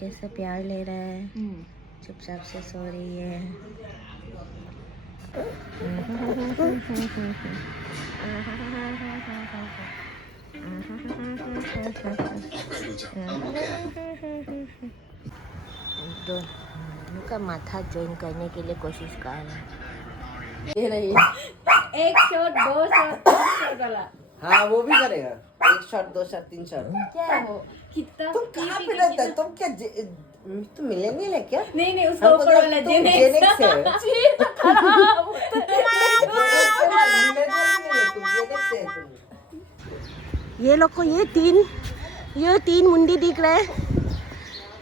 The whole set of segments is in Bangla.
कैसे प्यार ले रहा है, चुपचाप से सो रही है। दोनों का माथा ज्वाइन करने के लिए कोशिश कर रहा है। ये रही 1 शॉट 2 शॉट 3 शॉट वाला। हाँ वो भी करेगा 1 शॉट 2 शॉट 3 शॉट। क्या है वो? कितना तुम कहाँ पे रहता है? तुम क्या तुम मिलेनियल है क्या? नहीं उसका ऊपर वाला जेनेक्स है। ये लोग को ये तीन मुंडी दिख रहे हैं।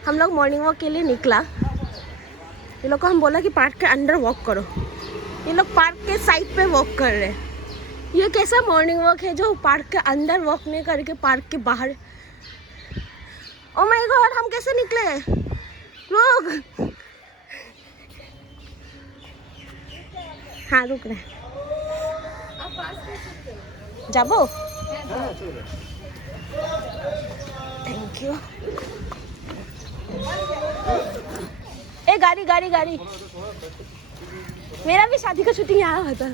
हम लोग मॉर्निंग वॉक के लिए निकला। ये लोग को हम बोला कि पार्क के अंदर वॉक करो, ये लोग पार्क के साइड पे वॉक कर रहे हैं। ये कैसा मॉर्निंग वॉक है जो पार्क के अंदर वॉक नहीं करके पार्क के बाहर। ओ माय गॉड, हम कैसे निकले? रुक। हाँ रुक रहे। जाबो? Thank you. ए गाड़ी गाड़ी गाड़ी। मेरा भी शादी का शूटिंग यहाँ हुआ था।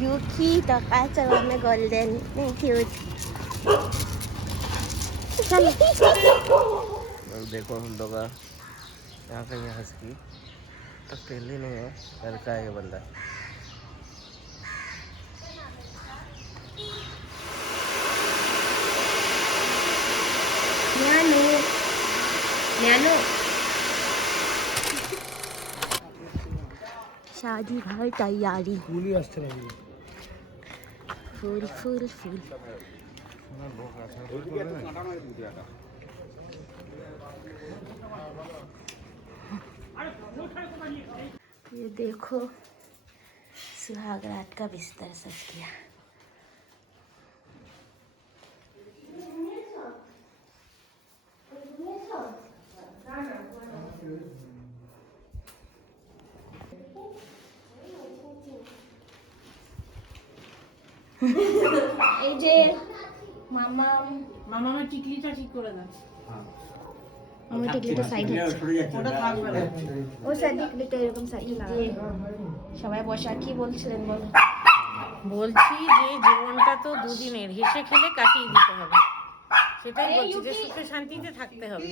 Yuki to kacawa na golden. Cute. चलो। देखो हम लोग यहाँ पे हंस की अकेले नहीं है, लड़का है ये बंदा। न्यानो शादी घर तैयारी। फूल फूल फूल। ये देखो सुहाग रात का बिस्तर सज गया। এই যে মামা আমার টিকলিটা ঠিক করে দাও। আমার টিকলিটা সাইড হচ্ছে, ওটা থাকবে না। ও সাইড টিকলিটা এরকম সাইড লাগবে। সবাই বসা কি বলছিলেন বলো? বলছি যে জীবনটা তো দুদিনের, হেসে খেলে কাটিয়ে দিতে হবে। সেটাই বলছি যে সুখে শান্তিতে থাকতে হবে।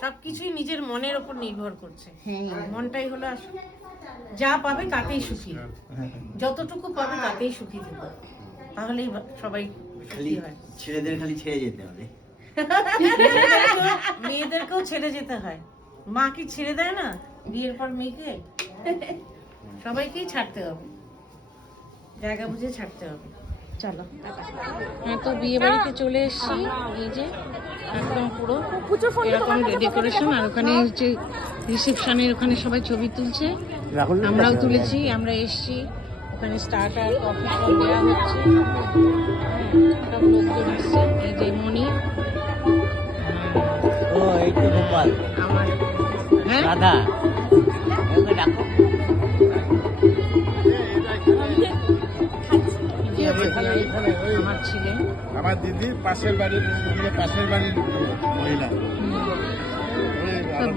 সবকিছুই নিজের মনের ওপর নির্ভর করছে। মনটাই হলো যা পাবে তাতেই সুখী, যতটুকু পাবে তাতেই সুখী থাকবে, তাহলেই সবাই সুখী হয়। ছেলেদের খালি ছেড়ে যেতে হবে, মেয়েদেরকেও ছেড়ে যেতে হয়। মা কি ছেড়ে দেয় না বিয়ের পর মেয়েকে? সবাইকেই ছাড়তে হবে, জায়গা বুঝে ছাড়তে হবে। চলো হ্যাঁ, তো বিয়ে বাড়িতে চলে এসেছি। এই যে একদম পুরো এরকম ডেকোরেশন, আর ওখানে হচ্ছে রিসেপশনের ওখানে সবাই ছবি তুলছে, আমরাও তুলেছি। আমরা এসেছি ওখানে স্টার্টার কফি সব দেওয়া হচ্ছে। সব লোকজন এসছে। এই যে মনি, ও এই তো গোপাল আমার হ্যাঁ রাধা, ওকে ডাকো। আমার ছেলে, আমার দিদি পাশের বাড়ির মহিলা।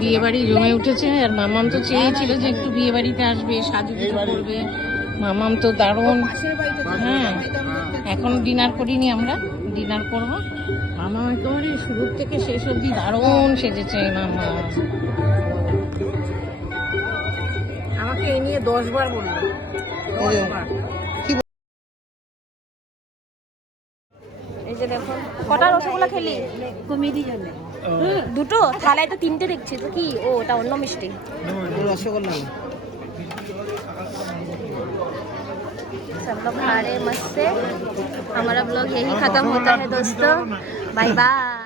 বিয়ে বাড়ি জমে উঠেছে। আর মামাম তো চেয়েছিল যে একটু বিয়ে বাড়িতে আসবে, সাজুগুজু করবে। মামাম তো দারুণ। হ্যাঁ, এখন ডিনার করিনি, আমরা ডিনার করবো। মামা একেবারে শুরু থেকে শেষ অবধি দারুণ সেজেছে মামা। আমাকে এই নিয়ে 10 বার বললো। এই যে দেখো কটা রসগোল্লা খেলি? কমেডি জন্য দুটো, থালায় তো 3টে দেখছি। তো কি ও ওটা অন্য মিষ্টি? रसगुल्ला सब लोग खा रहे हैं मस्त से। हमारा ब्लॉग यही खत्म होता है दोस्तों। Bye bye.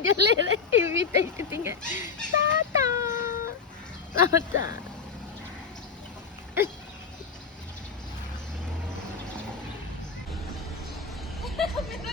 वीडियो ले रहे टीवी देखेंगे टाटा टाटा मेरा